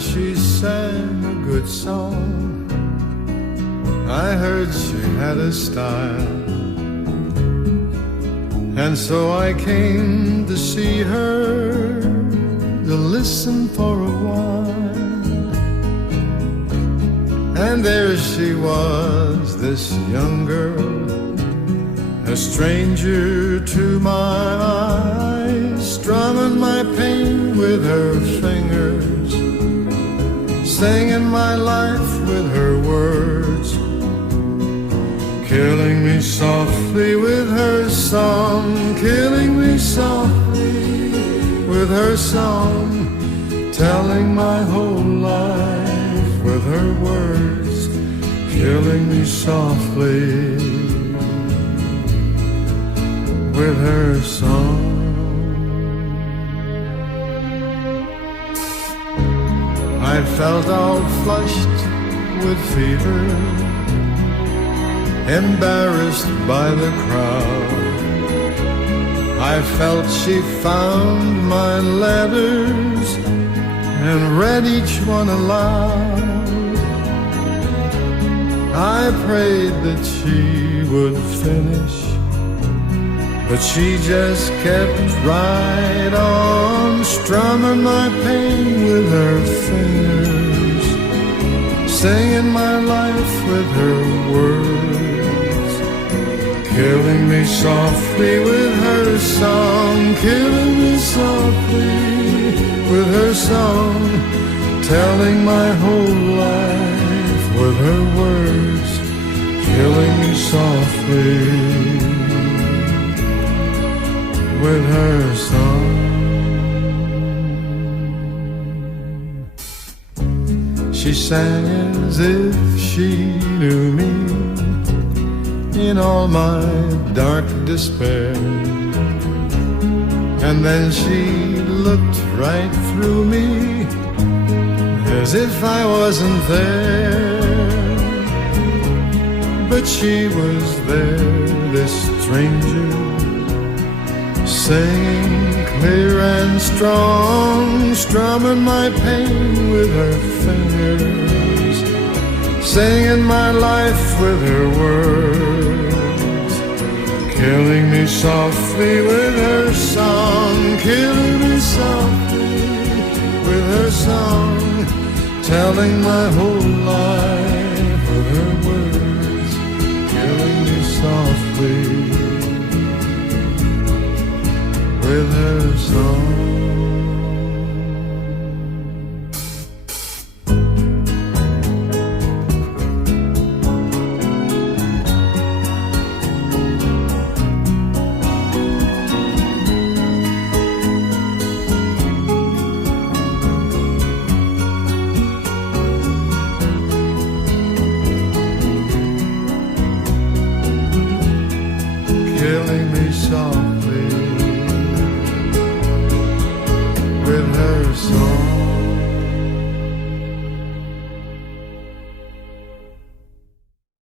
heard she sang a good song. I heard she had a style. And so I came to see her, to listen for a while. And there she was, this young girl, a stranger to my eyes, strumming my pain with her fingers, singing my life with her words, killing me softly with her song, killing me softly with her song, telling my whole life with her words, killing me softly with her song. I felt all flushed with fever, embarrassed by the crowd. I felt she found my letters and read each one aloud. I prayed that she would finish, but she just kept right on, strumming my pain with her fingers, singing my life with her words, killing me softly with her song, killing me softly with her song, telling my whole life with her words, killing me softly with her song. She sang as if she knew me in all my dark despair, and then she looked right through me as if I wasn't there. But she was there, this stranger, singing clear and strong, strumming my pain with her fingers, singing my life with her words, killing me softly with her song, killing me softly with her song, telling my whole life with her words, killing me softly with her song. Killing me softly with her song.